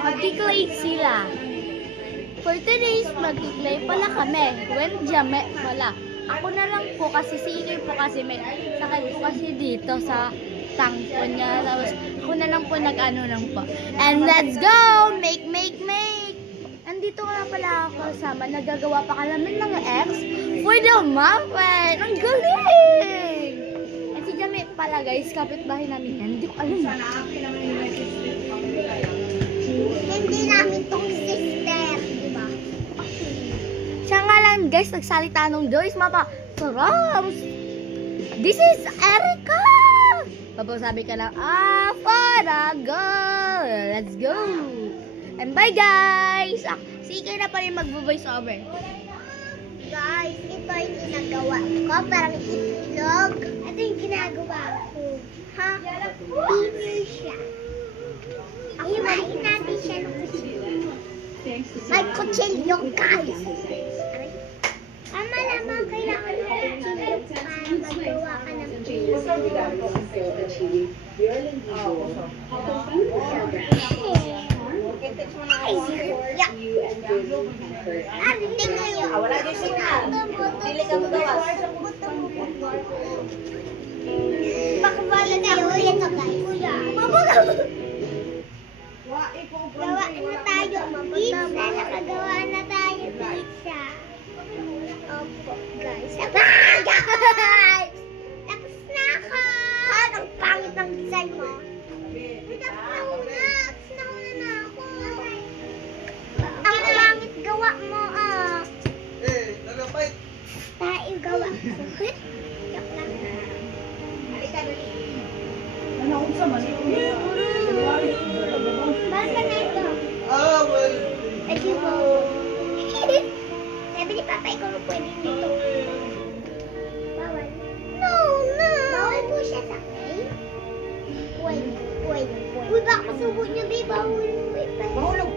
Magkiklay sila. For today's, magkiklay pala kami. When jame pala. Ako na lang po kasi si Ike po kasi may sakit po kasi dito sa tangko niya. Tapos ako na lang po nag-ano lang po. And let's go! Make! Andito nga pala ako kasama. Nagagawa pa kalamin ng X for the muffin. Ang galing! At si Jame pala guys, kapitbahay namin yan. Hindi ko alam. Hindi namin tong sister, di ba? Siya nga lang guys, nagsalita nung Joyce Mapa. Sarams! This is Erica! Papasabi ka lang, for a girl! Let's go! And bye guys! Si Ike na pa rin mag-voice over. Guys, ito yung ginagawa ko. Parang itlog. Ito yung ginagawa ko. Ha? Beaver siya. Iwain natin siya ng kutsilyo. May kutsilyo, guys. Malamang kailangan ng kutsilyo para magawa ka ng Wala din siya. Dili ka magawas. Pakabala tayo ulit ito, guys. Gawaan na tayo. Pizza. Nakagawa na tayo pizza. Opo, guys. Guys! Tapos na ako! Ang pangit ng design mo. Tapos nauna na ako. Ang pangit gawa mo, ah. Nagapay. Tayo gawa ko. Joke lang. Halika dali. Basta na ito. Well. Adi mo. Sabi ni Papa, ikaw mo pwede dito. Bawal. No. Bawal po siya sa akin. Pwede. Uy, baka masubo niya, babe. Bawal mo, babe. Mahulog